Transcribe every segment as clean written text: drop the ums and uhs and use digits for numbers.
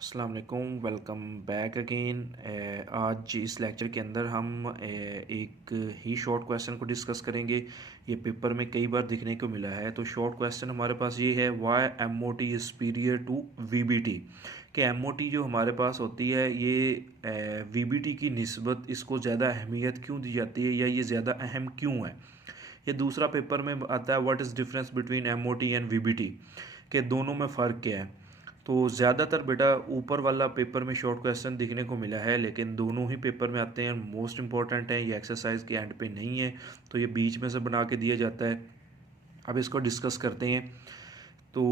अस्सलाम वालेकुम, welcome back again. आज इस लेक्चर के अंदर हम एक ही शॉर्ट क्वेश्चन को डिस्कस करेंगे। ये पेपर में कई बार दिखने को मिला है। तो शॉर्ट क्वेश्चन हमारे पास ये है, why M O T is superior to V B T. कि एम ओ टी जो हमारे पास होती है ये वी बी टी की निस्बत इसको ज़्यादा अहमियत क्यों दी जाती है या ये ज़्यादा अहम क्यों है। ये दूसरा पेपर में आता है, what is difference between M O T and V B T, के दोनों में फ़र्क क्या है। तो ज़्यादातर बेटा ऊपर वाला पेपर में शॉर्ट क्वेश्चन दिखने को मिला है, लेकिन दोनों ही पेपर में आते हैं, मोस्ट इंपॉर्टेंट है। ये एक्सरसाइज के एंड पे नहीं है, तो ये बीच में से बना के दिया जाता है। अब इसको डिस्कस करते हैं। तो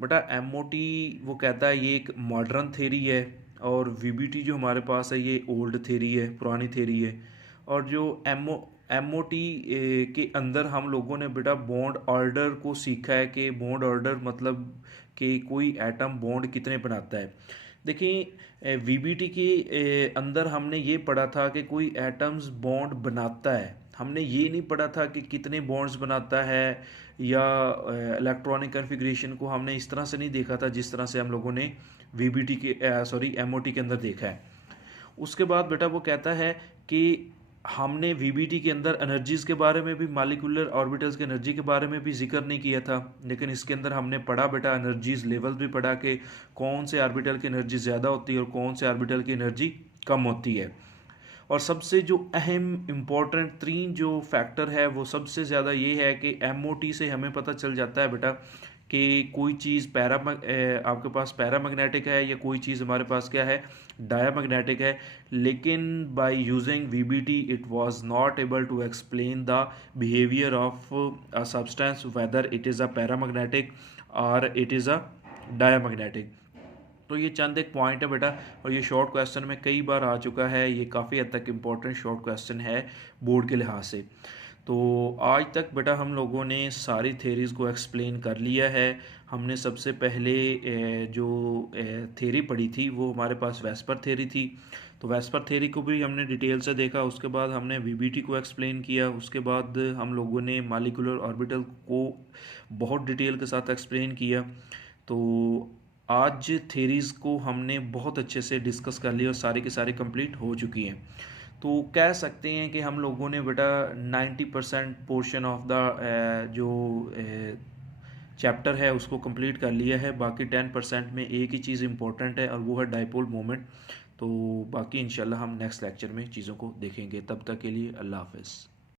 बेटा एम ओ टी वो कहता है ये एक मॉडर्न थेरी है, और वी बी टी जो हमारे पास है ये ओल्ड थेरी है, पुरानी थेरी है। और जो एम ओ टी के अंदर हम लोगों ने बेटा बॉन्ड ऑर्डर को सीखा है कि बॉन्ड ऑर्डर मतलब कि कोई एटम बॉन्ड कितने बनाता है। देखिए वीबीटी के अंदर हमने ये पढ़ा था कि कोई एटम्स बॉन्ड बनाता है, हमने ये नहीं पढ़ा था कि कितने बॉन्ड्स बनाता है, या इलेक्ट्रॉनिक कन्फिग्रेशन को हमने इस तरह से नहीं देखा था जिस तरह से हम लोगों ने वीबीटी के एमओटी के अंदर देखा है। उसके बाद बेटा वो कहता है कि हमने वीबीटी के अंदर एनर्जीज के बारे में भी, मालिकुलर ऑर्बिटल्स की एनर्जी के बारे में भी जिक्र नहीं किया था, लेकिन इसके अंदर हमने पढ़ा बेटा एनर्जीज लेवल भी पढ़ा कि कौन से ऑर्बिटल की एनर्जी ज़्यादा होती है और कौन से ऑर्बिटल की एनर्जी कम होती है। और सबसे जो अहम इम्पोर्टेंट तीन जो फैक्टर है वो सबसे ज़्यादा ये है कि एमओटी से हमें पता चल जाता है बेटा कि कोई चीज़ आपके पास पैरामैग्नेटिक है या कोई चीज़ हमारे पास क्या है, डायामैग्नेटिक है। लेकिन by using VBT it was not able to explain the behaviour of a substance whether it is a paramagnetic और इट इज़ अ डायामैग्नेटिक। तो ये चंद एक पॉइंट है बेटा, और ये शॉर्ट क्वेश्चन में कई बार आ चुका है। ये काफ़ी हद तक इम्पोर्टेंट शॉर्ट क्वेश्चन है बोर्ड के लिहाज से। तो आज तक बेटा हम लोगों ने सारी थेरीज़ को एक्सप्लेन कर लिया है। हमने सबसे पहले जो थेरी पढ़ी थी वो हमारे पास वेस्पर थेरी थी। तो वेस्पर थेरी को भी हमने डिटेल से देखा। उसके बाद हमने वीबीटी को एक्सप्लेन किया। उसके बाद हम लोगों ने मॉलिक्यूलर ऑर्बिटल को बहुत डिटेल के साथ एक्सप्लेन किया। तो आज थेरीज़ को हमने बहुत अच्छे से डिस्कस कर लिया और सारी की सारी कंप्लीट हो चुकी हैं। तो कह सकते हैं कि हम लोगों ने बेटा 90% पोर्शन ऑफ द जो चैप्टर है उसको कंप्लीट कर लिया है। बाकी 10% में एक ही चीज़ इंपॉर्टेंट है और वो है डाइपोल मोमेंट। तो बाकी इंशाल्लाह हम नेक्स्ट लेक्चर में चीज़ों को देखेंगे। तब तक के लिए अल्लाह हाफ़िज़।